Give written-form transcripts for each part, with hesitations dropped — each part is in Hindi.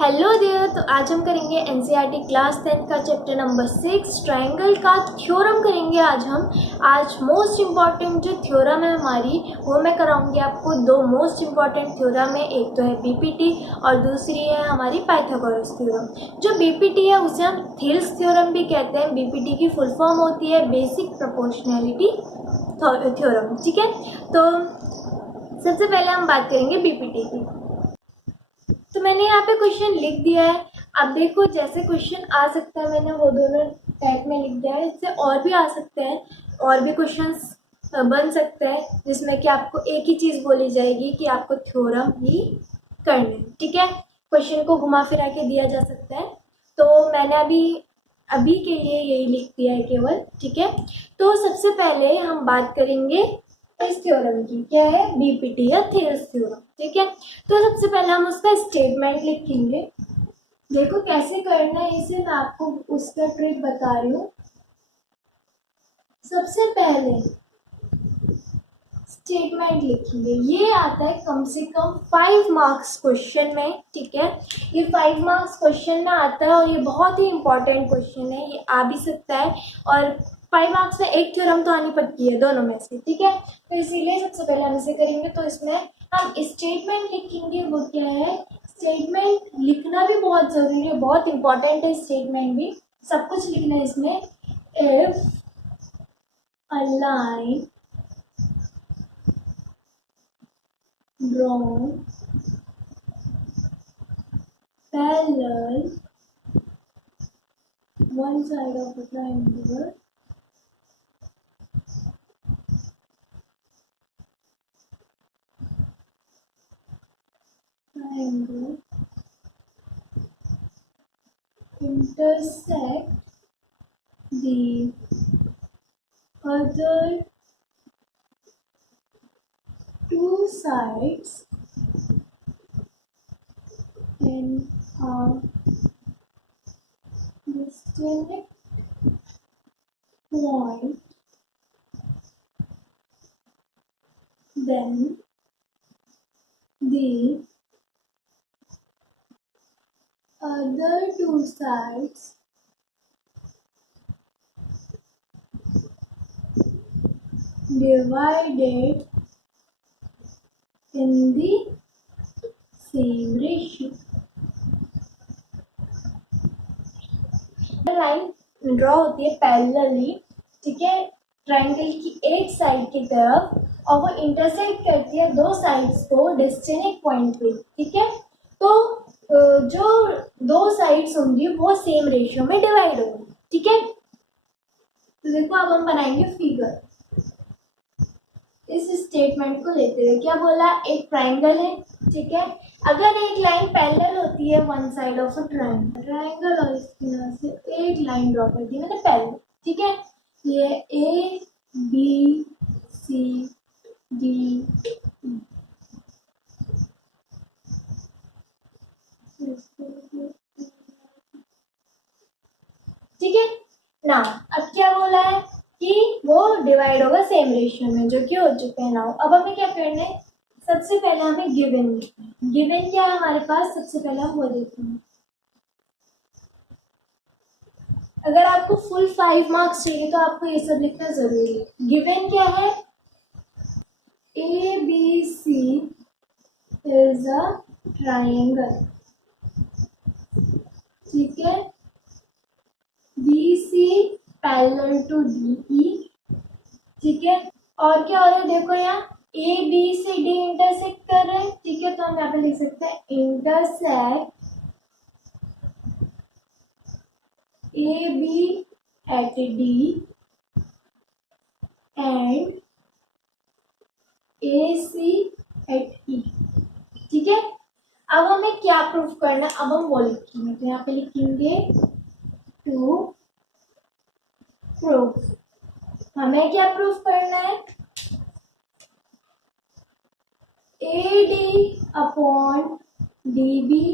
Hello there. तो आज हम करेंगे एनसीईआरटी क्लास 10 का चैप्टर नंबर 6 ट्रायंगल का थ्योरम करेंगे। आज मोस्ट इम्पॉर्टेंट जो थ्योरम है हमारी वो मैं कराऊंगी आपको। दो मोस्ट इम्पॉर्टेंट थ्योरम है, एक तो है बीपीटी और दूसरी है हमारी पाइथागोरस थ्योरम। जो बीपीटी है उसे हम थिल्स थ्योरम भी कहते हैं। बीपीटी की फुल फॉर्म होती है बेसिक प्रोपोर्शनैलिटी थ्योरम। ठीक है, तो सबसे पहले हम बात करेंगे बीपीटी की। तो मैंने यहाँ पे क्वेश्चन लिख दिया है। अब देखो, जैसे क्वेश्चन आ सकता है मैंने वो दोनों टाइप में लिख दिया है। इससे और भी आ सकते हैं, और भी क्वेश्चंस बन सकते हैं जिसमें कि आपको एक ही चीज़ बोली जाएगी कि आपको थ्योरम ही करना है। ठीक है, क्वेश्चन को घुमा फिरा के दिया जा सकता है। तो मैंने अभी के लिए यही लिख दिया है केवल। ठीक है, तो सबसे पहले हम बात करेंगे इस थ्योरम की, क्या है, बीपीटी या थिल्स थ्योरम। ठीक है, तो सबसे पहले हम उसका स्टेटमेंट लिखेंगे। देखो कैसे करना है इसे, मैं आपको उसका ट्रिक बता रही हूँ। सबसे पहले स्टेटमेंट लिखेंगे। ये आता है कम से कम 5 मार्क्स क्वेश्चन में। ठीक है, ये 5 मार्क्स क्वेश्चन में आता है और ये बहुत ही इंपॉर्टेंट क्वेश्चन है। ये आ भी सकता है और 5 मार्क्स में एक थ्योरम तो आनी पड़ती है दोनों में से। ठीक है, तो इसीलिए सबसे पहले हम इसे करेंगे। तो इसमें हम स्टेटमेंट लिखेंगे। वो क्या है, स्टेटमेंट लिखना भी बहुत जरूरी है, बहुत इंपॉर्टेंट है स्टेटमेंट भी। सब कुछ लिखना है इसमें। If a line drawn parallel one side of a triangle intersect the other two sides in a distinct point, then the other two sides divided in the same ratio. Line draw होती है पैरेलली, ठीक है, ट्रायंगल की एक साइड की तरफ और वो इंटरसेक्ट करती है दो साइड्स को डिस्टिंक्ट पॉइंट पे। ठीक है, तो जो दो साइड्स होंगी वो सेम रेशियो में डिवाइड होंगी। ठीक है, तो देखो अब हम बनाएंगे फिगर। इस स्टेटमेंट को लेते हुए क्या बोला, एक ट्रायंगल है। ठीक है, अगर एक लाइन पैरेलल होती है one side of a triangle और इसकी तरह से एक लाइन ड्रॉ कर दी मैंने पैरेलल। ठीक है, ये ए बी सी डी, ठीक है ना। अब क्या बोला है कि वो डिवाइड होगा सेम रेशियो में, जो कि हो चुका है नाउ। अब हमें क्या करना है, सबसे पहले हमें गिवन लिखना है। गिवन क्या है हमारे पास, सबसे पहले हम वो देखेंगे। अगर आपको फुल 5 मार्क्स चाहिए तो आपको ये सब लिखना जरूरी है। गिवन क्या है, A B C is a triangle. ठीक है, B C parallel to D E. ठीक है, और क्या हो रहा है, देखो यहाँ ए बी से डी इंटरसेक्ट कर रहे हैं। ठीक है, तो हम यहाँ पे लिख सकते हैं intersect A B at D and A C at E. ठीक है, अब हमें क्या प्रूफ करना है, अब हम वो लिखेंगे। तो यहाँ पे लिखेंगे टू प्रूफ। हमें क्या प्रूफ करना है, A D upon D B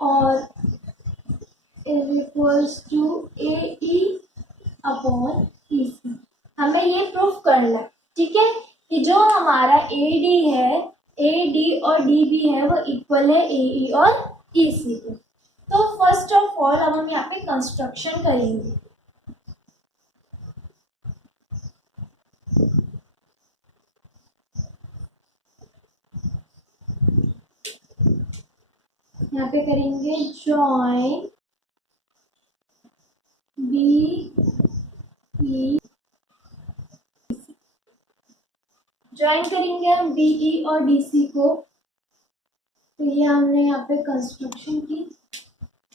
और is equals to A E upon E C. हमें ये प्रूफ करना है। ठीक है, कि जो हमारा ए डी है ए डी और डी बी है वो इक्वल है ए ई और ई सी के। तो फर्स्ट ऑफ ऑल अब हम यहाँ पे कंस्ट्रक्शन करेंगे। यहाँ पे करेंगे जॉइन बी ई, ज्वाइन करेंगे हम बी ई और डी सी को। तो ये हमने यहाँ पे कंस्ट्रक्शन की,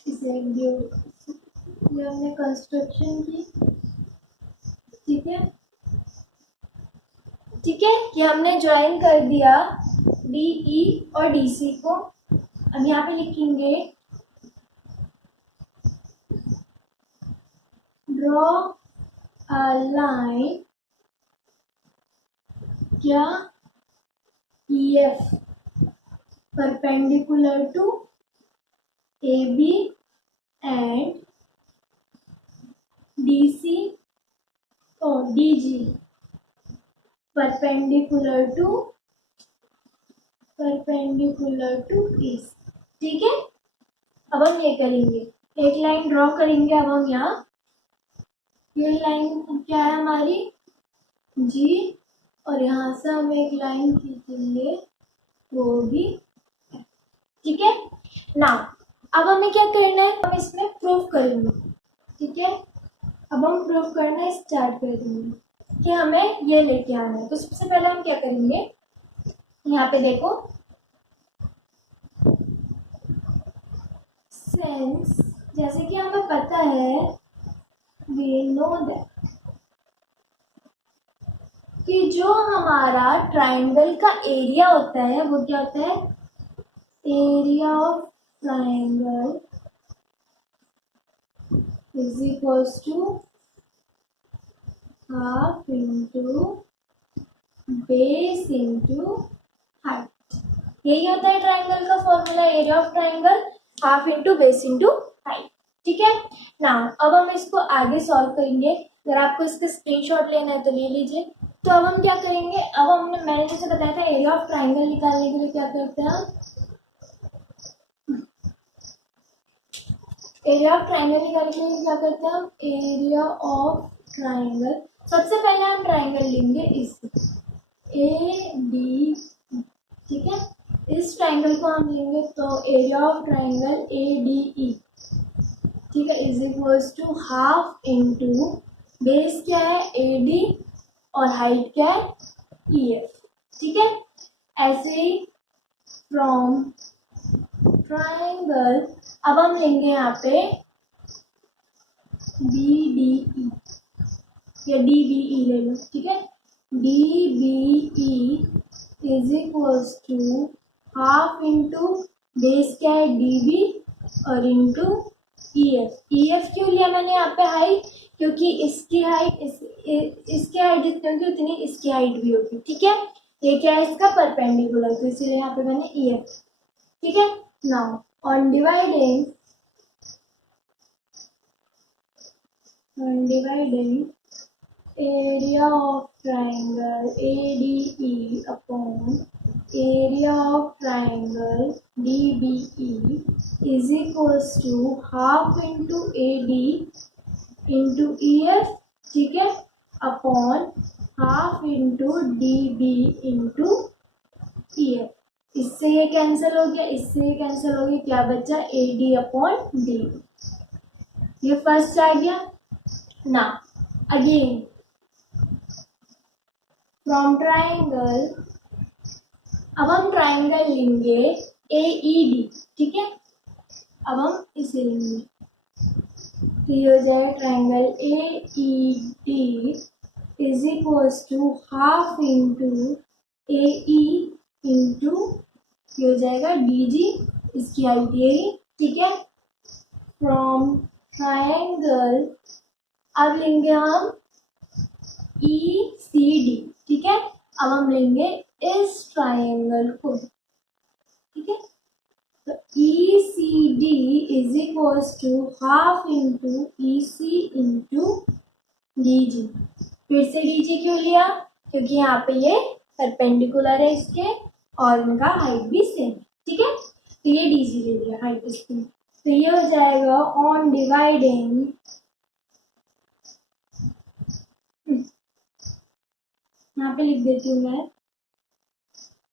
इसे ये हमने कंस्ट्रक्शन की, ठीक है ठीक है। ये हमने ज्वाइन कर दिया डी ई और डी सी को। अब यहाँ पे लिखेंगे ड्रॉ अ लाइन क्या E F perpendicular to A B and D C और डी जी परपेंडिकुलर टू इस, ठीक है। अब हम ये करेंगे, एक लाइन ड्रॉ करेंगे। अब हम यहाँ ये लाइन क्या है हमारी जी, और यहाँ से हम एक लाइन खींचेंगे वो भी, ठीक है ना। अब हमें क्या करना है, हम इसमें प्रूफ करेंगे, ठीक है। अब हम प्रूफ करना स्टार्ट कर देंगे कि हमें ये लेके आना है। तो सबसे पहले हम क्या करेंगे, यहाँ पे देखो सिंस, जैसे कि हमें पता है वी नो दैट कि जो हमारा ट्राइंगल का एरिया होता है वो क्या होता है, area of triangle is equals to half into base into height. यही होता है ट्राइंगल का formula, area of triangle half into base into height, ठीक है ना। अब हम इसको आगे सॉल्व करेंगे। अगर आपको इसका स्क्रीनशॉट लेना है तो ले लीजिए। तो अब हम क्या करेंगे, अब मैंने जैसे बताया था एरिया ऑफ ट्राइंगल निकालने के लिए क्या करते हैं हम, एरिया ऑफ ट्राइंगल निकालने के लिए क्या करते हैं हम, एरिया ऑफ ट्राइंगल, सबसे पहले हम ट्राइंगल लेंगे इस ए डी, ठीक है। इस ट्राइंगल को हम लेंगे तो area of triangle A D E, ठीक है, is equals to half into base क्या है ए डी और हाइट क्या है ई एफ, ठीक है। ऐसे ही फ्रॉम ट्राइंगल अब हम लेंगे यहाँ पे बी डी ई या डी बी ई ले लो, ठीक है। D B E is equals to half into base क्या है डी बी और into E F. E F क्यों लिया मैंने यहाँ पे हाइट, क्योंकि इसकी हाइट इसकी हाइट जितनी होगी उतनी इसकी हाइट भी होगी, ठीक है। ये क्या है इसका परपेंडिकुलर, तो इसीलिए यहाँ पे मैंने ई एफ, ठीक है। Now on dividing area of triangle ADE upon area of triangle DBE is equals to half into AD into EF, ठीक है, upon half into DB into EF। इससे ये कैंसिल हो गया, इससे ये कैंसिल हो गया, क्या बचा AD अपॉन DB। ये फर्स्ट आ गया ना। अगेन फ्रॉम ट्राइंगल अब हम ट्राइंगल लेंगे ए ई डी, ठीक है। अब हम इसे लेंगे तो ये हो जाएगा triangle A E D is equals to half into A E into ये हो जाएगा डी जी, इसकी हाइट यही, ठीक है। फ्रॉम ट्राइंगल अब लेंगे हम ई सी डी, ठीक है। अब हम लेंगे इस ट्राइंगल को, ठीक है। तो E C D is equals to half into E C into D G. फिर से डी जी क्यों लिया, क्योंकि यहाँ पे ये परपेंडिकुलर है इसके और उनका हाइट भी सेम, ठीक है। तो ये डीजी ले लिया हाइट इसकी, तो ये हो जाएगा ऑन डिवाइडिंग यहाँ पे लिख देती हूँ मैं,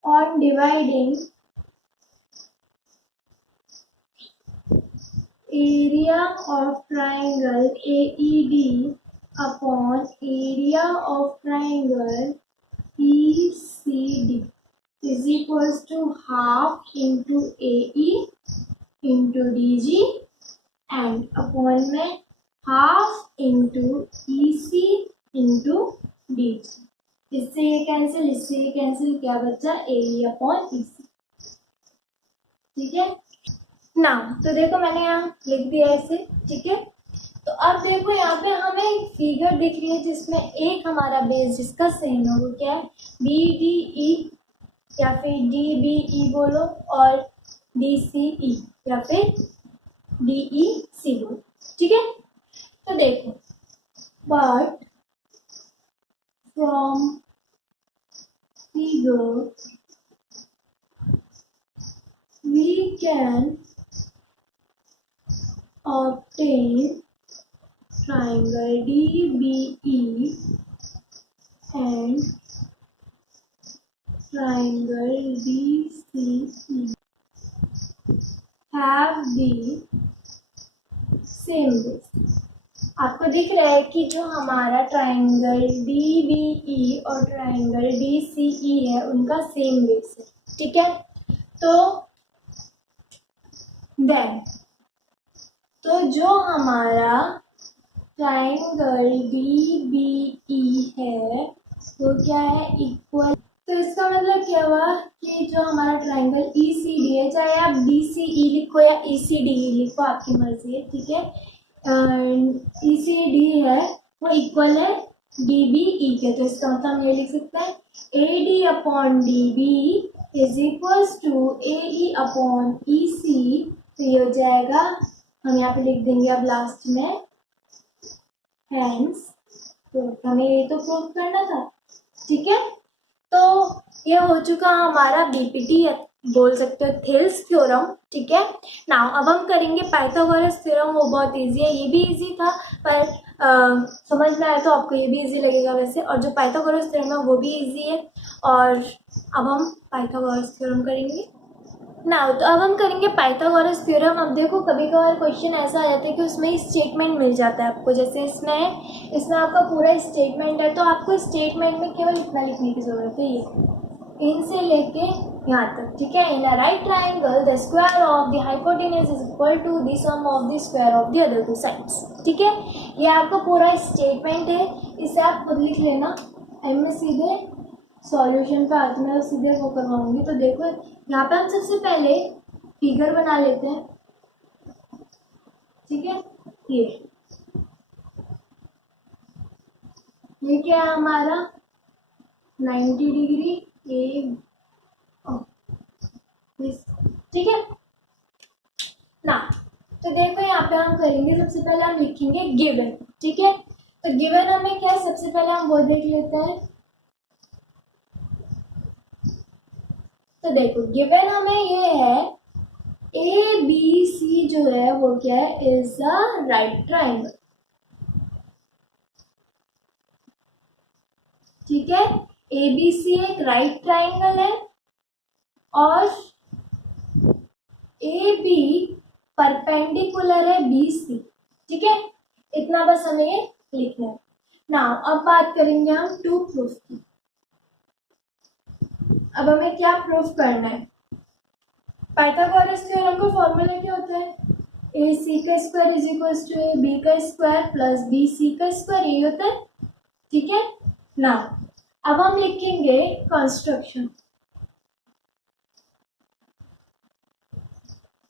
on dividing area of triangle AED upon area of triangle ECD is equals to half into AE into DG and upon में half into EC into DG। इससे ये कैंसिल, इससे ये कैंसिल, क्या बचा AE अपॉन EC, ठीक है ना। तो देखो मैंने यहाँ लिख दिया ऐसे, ठीक है। तो अब देखो यहाँ पे हमें एक फिगर दिख रही है जिसमें एक हमारा बेस जिसका सेम है वो क्या है BDE या फिर DBE बोलो और DCE या फिर DEC बोलो, ठीक है। तो देखो but from figure we can obtain triangle DBE and triangle DCE have the same base। आपको दिख रहा है कि जो हमारा ट्राइंगल DBE और ट्राइंगल DCE है उनका सेम बेस है, ठीक है। तो देन तो जो हमारा ट्राइंगल DBE है वो क्या है इक्वल, तो इसका मतलब क्या हुआ कि जो हमारा ट्राइंगल ECD है, चाहे आप DCE लिखो या ECD लिखो आपकी मर्जी है, ठीक है। ECD है वो इक्वल है DBE के, तो इसका मतलब हम ये लिख सकते हैं AD upon DB is equals to AE upon EC। तो ये हो जाएगा, हम यहाँ पे लिख देंगे अब लास्ट में हैंस, तो हमें ये तो प्रूव करना था, ठीक है। तो ये हो चुका हमारा BPT बोल सकते हो थेल्स थ्योरम, ठीक है। नाउ अब हम करेंगे पाइथागोरस थ्योरम, वो बहुत इजी है, ये भी इजी था पर समझ में आया तो आपको ये भी इजी लगेगा वैसे, और जो पाइथागोरस थ्योरम है वो भी इजी है। और अब हम पाइथागोरस थ्योरम करेंगे नाउ। तो अब हम करेंगे पाइथागोरस थ्योरम। अब देखो कभी कभार क्वेश्चन ऐसा आ जाता है कि उसमें स्टेटमेंट मिल जाता है आपको, जैसे इसमें आपका पूरा स्टेटमेंट है, तो आपको स्टेटमेंट में केवल इतना लिखने की जरूरत है, ये इन से लेके यहाँ तक, ठीक है। In a right triangle the square of the hypotenuse is equal to the sum of the square of the other two sides, ठीक है। ये आपका पूरा स्टेटमेंट है, इसे आप खुद लिख लेना। मैं सीधे सॉल्यूशन पे आते मैं सीधे वो करवाऊंगी। तो देखो यहाँ पे हम सबसे पहले फिगर बना लेते हैं, ठीक है। ये क्या है हमारा 90 डिग्री ठीक है ना। तो देखो यहाँ पे हम करेंगे, सबसे पहले हम लिखेंगे गिवन, ठीक है। तो गिवन हमें क्या है, सबसे पहले हम वो देख लेते हैं। तो देखो गिवन हमें ये है ABC जो है वो क्या है, इज अ राइट ट्राइंगल, ठीक है। ABC एक राइट ट्राइंगल है और AB परपेंडिकुलर है BC, ठीक है। इतना बस हमें लिखना है। नाउ अब बात करेंगे हम टू प्रूफ की। अब हमें क्या प्रूफ करना है, पाइथागोरस थ्योरम का फॉर्मूला क्या होता है, AC का square is equal to AB का स्क्वायर प्लस BC का स्क्वायर, ये होता है, ठीक है ना। अब हम लिखेंगे कंस्ट्रक्शन।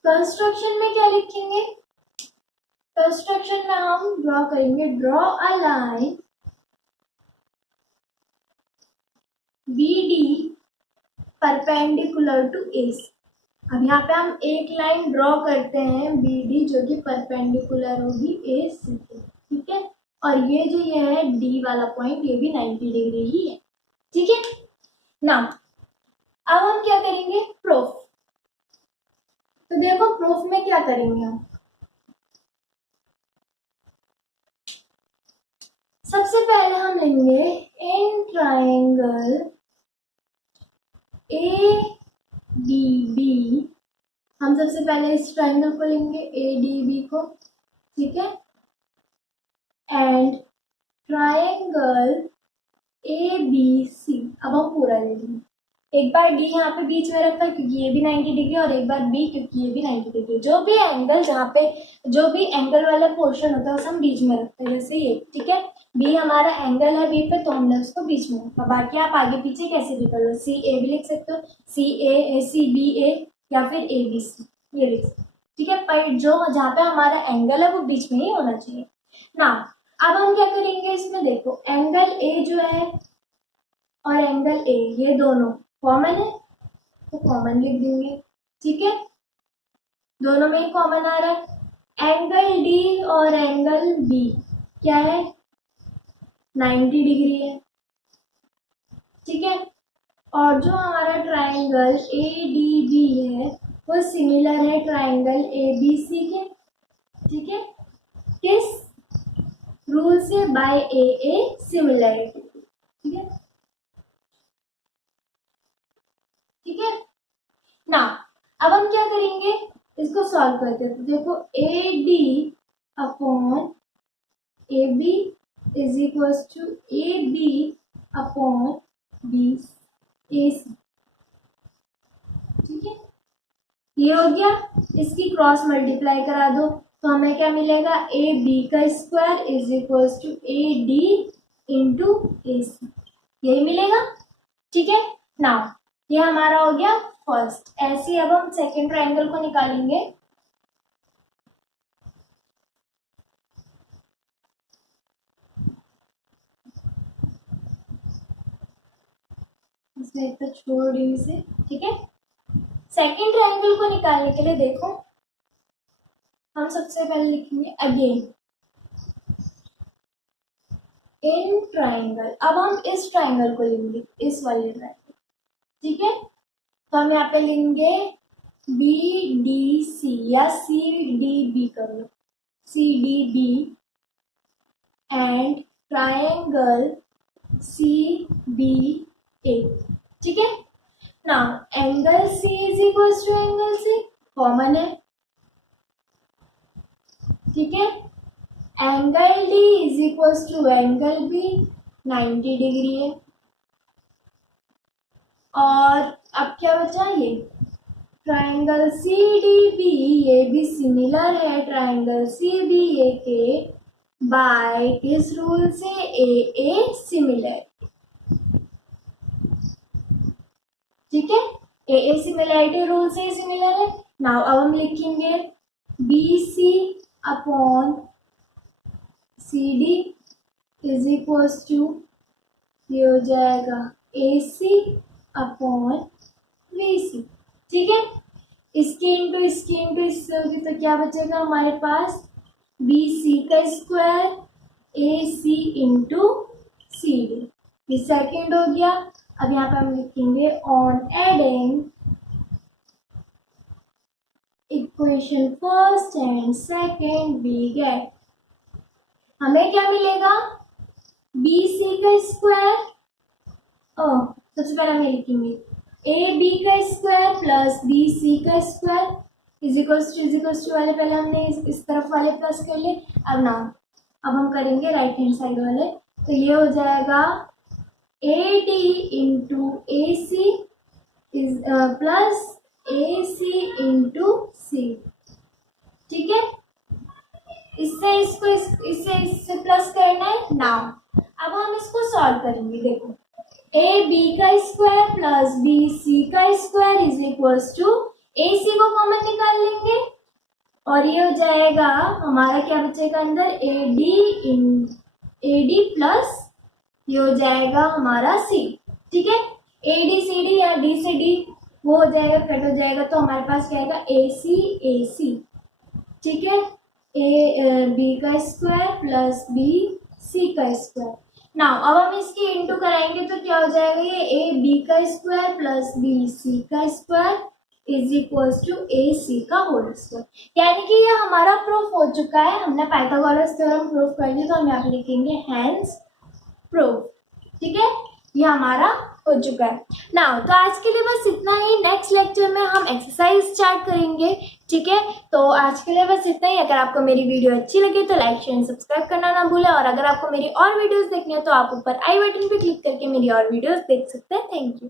कंस्ट्रक्शन में क्या लिखेंगे, कंस्ट्रक्शन में हम ड्रॉ करेंगे, draw a line BD perpendicular to AC। अब यहाँ पे हम एक लाइन ड्रॉ करते हैं BD जो कि परपेंडिकुलर होगी AC के, ठीक है। और ये जो ये है D वाला पॉइंट, ये भी 90 डिग्री ही है, ठीक है ना। अब हम क्या करेंगे, प्रूफ। तो देखो प्रूफ में क्या करेंगे हम, सबसे पहले हम लेंगे in triangle A D B, हम सबसे पहले इस ट्राइंगल को लेंगे ए डी बी को, ठीक है, and triangle A B C. अब हम पूरा ले लेंगे, एक बार डी यहाँ पे बीच में रखा है क्योंकि ये भी 90 डिग्री, और एक बार बी क्योंकि ये भी 90 डिग्री। जो भी एंगल, जहाँ पे जो भी एंगल वाला पोर्शन होता है उसे हम बीच में रखते हैं, जैसे ये, ठीक है। बी हमारा एंगल है बी पे, तो हमने उसको बीच में रखा। बाकी आप आगे पीछे कैसे भी कर लो, सी ए भी लिख सकते हो, सी बी ए, या फिर ए बी सी, ये लिख सकते हो, ठीक है। पर जो जहाँ पे हमारा एंगल है वो बीच में ही होना चाहिए ना। अब हम क्या करेंगे इसमें, देखो एंगल ए जो है और एंगल ए, ये दोनों कॉमन है, तो कॉमन लिख देंगे, ठीक है, दोनों में ही कॉमन आ रहा है। एंगल डी और एंगल बी क्या है, 90 डिग्री है, ठीक है। और जो हमारा ट्राइंगल ए डी बी है वो सिमिलर है ट्राइंगल ए बी सी के, ठीक है। किस रूल से, बाय ए सिमिलरिटी, ठीक है, ठीक है ना। अब हम क्या करेंगे, इसको सॉल्व करते हैं। तो देखो A D upon A B is equal to A B upon B A C, ठीक है, ये हो गया। इसकी क्रॉस मल्टीप्लाई करा दो तो हमें क्या मिलेगा, ए बी का square is equal to A D into A C, यही मिलेगा, ठीक है ना। ये हमारा हो गया फर्स्ट। ऐसे अब हम सेकेंड ट्राइंगल को निकालेंगे। इसमें तो छोड़ दी इसे, ठीक है। सेकेंड ट्राइंगल को निकालने के लिए देखो हम सबसे पहले लिखेंगे अगेन इन ट्राइंगल। अब हम इस ट्राइंगल को लेंगे, इस वाले ट्राइंगल, ठीक है। तो हम यहाँ पे लेंगे बी डी सी या सी डी बी कर लो, C D B and triangle C B A, ठीक है ना। Angle C is equal to angle C, common है, ठीक है। Angle D is equal to angle B, 90 degree है। और अब क्या बचा, ये ट्राइंगल सी डी बी, ये भी सिमिलर है ट्राइंगल सी बी ए के, बाय किस रूल से, ए सिमिलर, ठीक है, ए सिमिलरिटी रूल से सिमिलर है। नाउ अब हम लिखेंगे B C upon C D is equal to, ये हो जाएगा ए सी अपॉन वी सी, ठीक है। इसके इंटू इससे होगी तो क्या बचेगा हमारे पास, बी सी का square A C into C D, ये सेकेंड हो गया। अब यहाँ पे हम लिखेंगे on adding equation first and second we get, हमें क्या मिलेगा, बी सी का स्क्वायर, सबसे पहले हमें लिखेंगे ए बी का स्क्वायर प्लस बी सी का स्क्वायर इज इक्वल्स टू वाले पहले हमने इस तरफ वाले प्लस कर लिए। अब हम करेंगे राइट हैंड साइड वाले, तो ये हो जाएगा A D into A C is plus A C into C, ठीक है। इससे प्लस करना है। नाउ अब हम इसको सॉल्व करेंगे। देखो ए बी का स्क्वायर प्लस बी सी का स्क्वायर इज इक्वल टू, ए सी को कॉमन निकाल लेंगे और ये हो जाएगा हमारा, क्या बचेगा अंदर, ए डी प्लस ये हो जाएगा हमारा सी, ठीक है। ए डी सी डी या डी से डी वो हो जाएगा, कट हो जाएगा, तो हमारे पास क्या आएगा, ए सी, ठीक है। ए बी का स्क्वायर प्लस बी सी का स्क्वायर। नाउ अब हम इसकी इंटू कराएंगे तो क्या हो जाएगा, ये ए बी का स्क्वायर प्लस बी सी का स्क्वायर इज इक्वल्स टू ए सी का होल स्क्वायर। यानी कि ये हमारा प्रूफ हो चुका है, हमने पाइथागोरस थ्योरम प्रूफ कर दिया, तो हम यहाँ पे लिखेंगे हैंस प्रूफ। ठीक है, ये हमारा हो चुका है। नाउ तो आज के लिए बस इतना ही। नेक्स्ट लेक्चर में हम एक्सरसाइज स्टार्ट करेंगे। ठीक है, तो आज के लिए बस इतना ही। अगर आपको मेरी वीडियो अच्छी लगे तो लाइक शेयर सब्सक्राइब करना ना भूलें, और अगर आपको मेरी और वीडियोस देखनी है तो आप ऊपर आई बटन पे क्लिक करके मेरी और वीडियोस देख सकते हैं। Thank you.